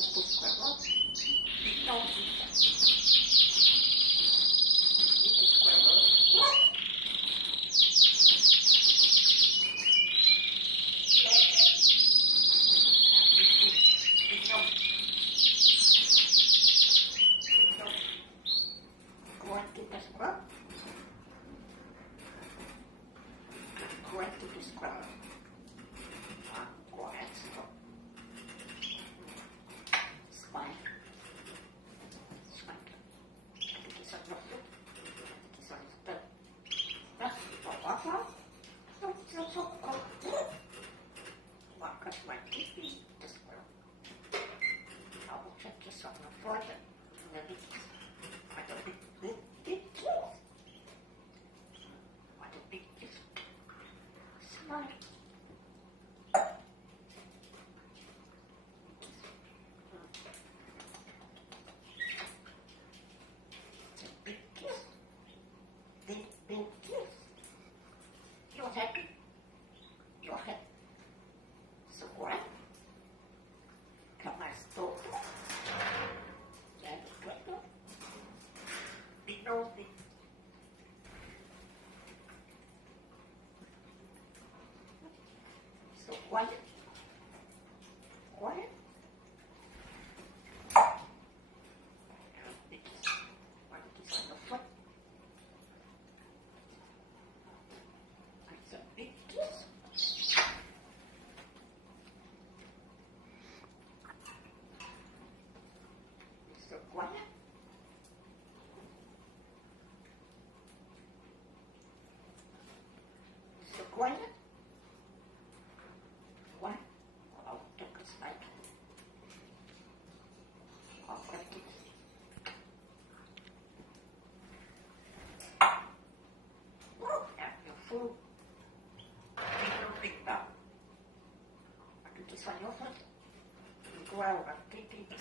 to square. No, your head. So what? Come on, stop. Big nose, big. So quiet. Quiet. One kiss on the foot. It's a big kiss. So quiet. So quiet. One. Oh, took a spike. Oh, quick kiss. Your food. Big bump. I do this on your foot. You go out and keep it.